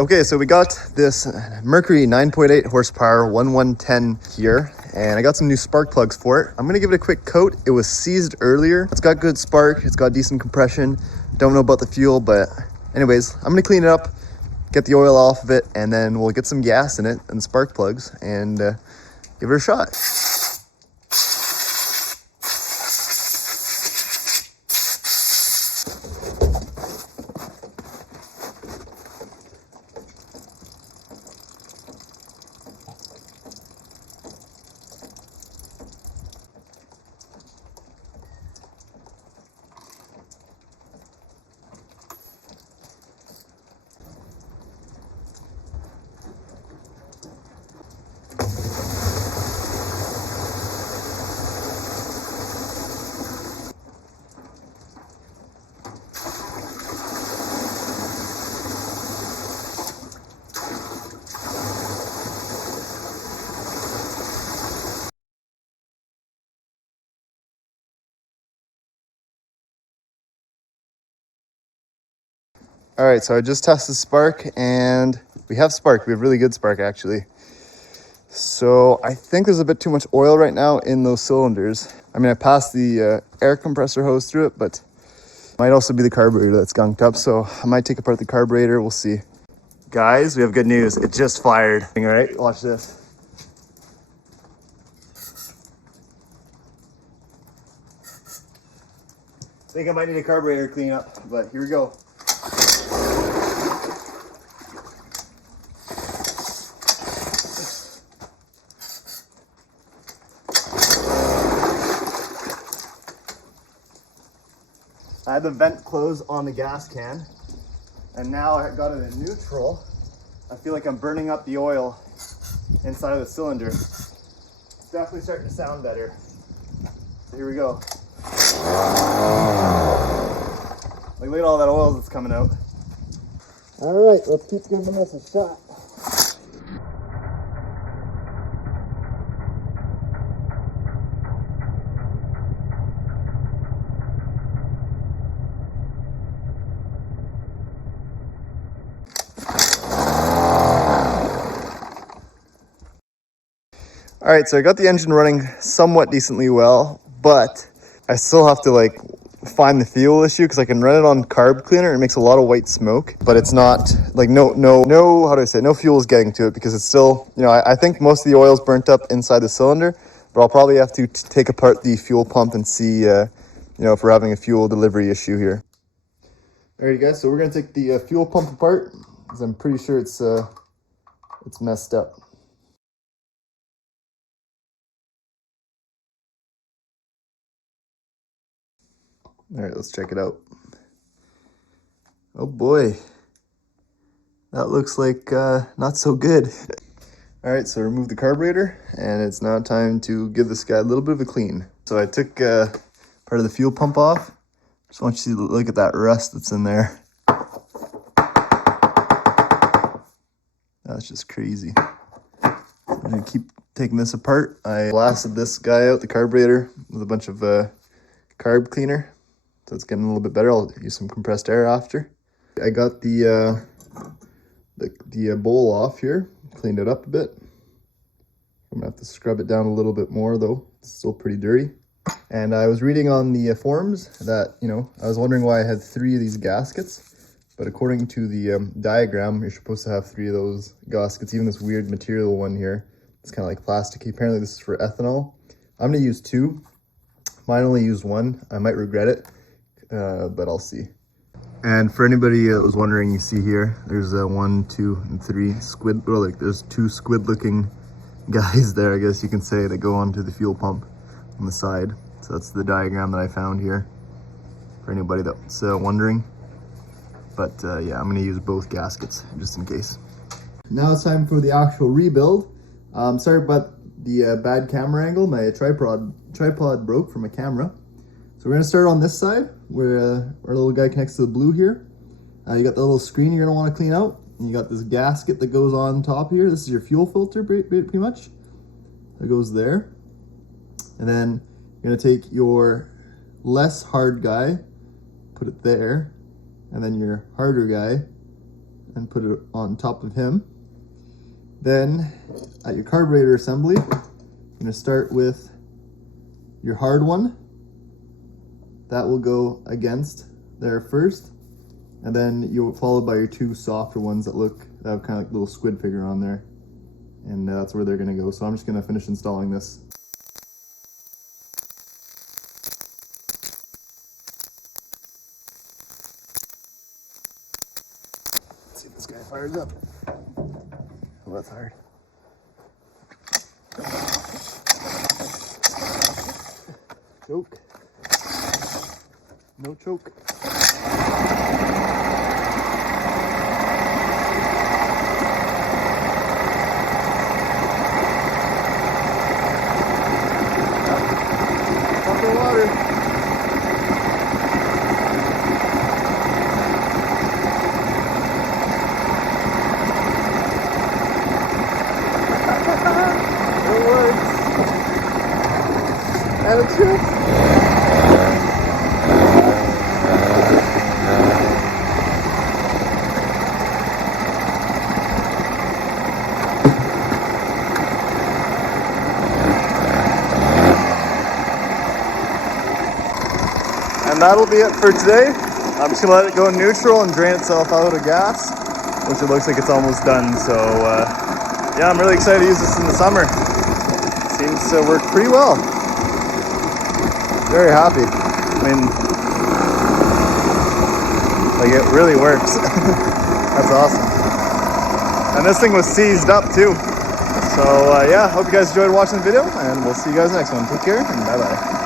Okay, so we got this Mercury 9.8 horsepower 1110 here, and I got some new spark plugs for it. I'm gonna give it a quick coat. It was seized earlier. It's got good spark, it's got decent compression. Don't know about the fuel, but anyways, I'm gonna clean it up, get the oil off of it, and then we'll get some gas in it and spark plugs and give it a shot. All right, so I just tested spark and we have spark. We have really good spark actually. So I think there's a bit too much oil right now in those cylinders. I mean, I passed the air compressor hose through it, but it might also be the carburetor that's gunked up. So I might take apart the carburetor, we'll see. Guys, we have good news. It just fired. All right, watch this. I think I might need a carburetor cleanup, but here we go. I had the vent closed on the gas can, and now I got it in neutral. I feel like I'm burning up the oil inside of the cylinder. It's definitely starting to sound better. Here we go. Like, look at all that oil that's coming out. All right, let's keep giving this a shot. All right, so I got the engine running somewhat decently well, but I still have to like find the fuel issue because I can run it on carb cleaner. It makes a lot of white smoke, but it's not like no, how do I say? No fuel is getting to it because it's still, you know, I think most of the oil is burnt up inside the cylinder, but I'll probably have to take apart the fuel pump and see, you know, if we're having a fuel delivery issue here. All right, guys, so we're gonna take the fuel pump apart because I'm pretty sure it's messed up. All right, let's check it out. Oh boy, that looks like not so good. All right, so remove the carburetor, and it's now time to give this guy a little bit of a clean. So I took part of the fuel pump off. Just want you to look at that rust that's in there. That's just crazy. I'm gonna keep taking this apart. I blasted this guy out, the carburetor, with a bunch of carb cleaner. So it's getting a little bit better. I'll use some compressed air after. I got the bowl off here, cleaned it up a bit. I'm gonna have to scrub it down a little bit more though. It's still pretty dirty. And I was reading on the forums that, you know, I was wondering why I had 3 of these gaskets, but according to the diagram, you're supposed to have 3 of those gaskets. Even this weird material one here, it's kind of like plasticky. Apparently this is for ethanol. I'm gonna use 2. Mine only used 1. I might regret it. But I'll see. And for anybody that was wondering, you see here, there's 1, 2, and 3 squid, or like there's 2 squid looking guys there, I guess you can say, that go onto the fuel pump on the side. So that's the diagram that I found here for anybody that's wondering. But yeah, I'm gonna use both gaskets just in case. Now it's time for the actual rebuild. Sorry about the bad camera angle. My tripod broke from my camera. So we're gonna start on this side where our little guy connects to the blue here. You got the little screen you're gonna wanna clean out. And you got this gasket that goes on top here. This is your fuel filter pretty much. That goes there. And then you're gonna take your less hard guy, put it there, and then your harder guy and put it on top of him. Then at your carburetor assembly, you're going to start with your hard one. That will go against there first, and then you'll followed by your two softer ones that have kind of like a little squid figure on there, and that's where they're going to go. So I'm just going to finish installing this. Let's see if this guy fires up. Oh, that's hard. Choke. No choke. Underwater. It works. And it shoots. And that'll be it for today. I'm just gonna let it go in neutral and drain itself out of gas, which it looks like it's almost done. So yeah, I'm really excited to use this in the summer. Seems to work pretty well. Very happy. I mean, like, it really works. That's awesome. And this thing was seized up too. So yeah, hope you guys enjoyed watching the video, and we'll see you guys next one. Take care, and bye-bye.